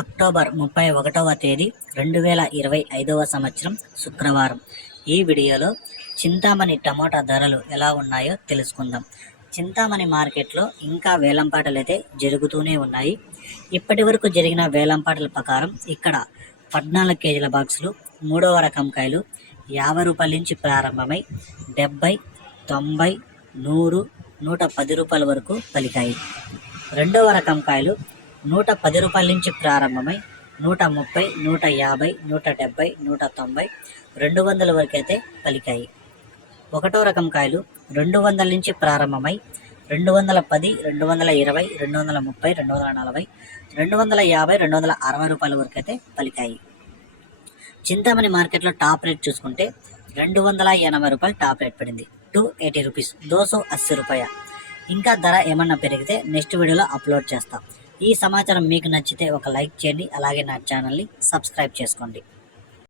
October 31వ తేదీ 2025వ సంవత్సరం శుక్రవారం. ఈ వీడియోలో చింతామణి టమోటా ధరలు ఎలా ఉన్నాయో తెలుసుకుందాం. చింతామణి మార్కెట్లో ఇంకా వేలంపాటలు అయితే జరుగుతూనే ఉన్నాయి. ఇప్పటి వరకు జరిగిన వేలంపాటల ప్రకారం ఇక్కడ 14 కేజీల బాక్సులు 3వ రకం కాయలు 50 రూపాయల నుంచి ప్రారంభమై 70, 90, 100, 110 రూపాయల వరకు పలికాయి. 2వ రకం కాయలు 110 రూపాయల నుంచి ప్రారంభమై 130, 150, 170, 190, 200 వరకు అయితే పలికాయి. 1వ రకం కాయలు 200 నుంచి ప్రారంభమై 210, 220, 230, 240, 250, 260 రూపాయల వరకు అయితే పలికాయి. చింతామణి మార్కెట్లో టాప్ రేట్ చూసుకుంటే 280 రూపాయలు టాప్ రేట్ పడింది. 280 రూపీస్, 280 రూపాయ. ఇంకా ధర ఏమన్నా పెరిగితే నెక్స్ట్ వీడియోలో అప్లోడ్ చేస్తాం. ఈ సమాచారం మీకు నచ్చితే ఒక లైక్ చేయండి, అలాగే నా ఛానల్ని సబ్స్క్రైబ్ చేసుకోండి.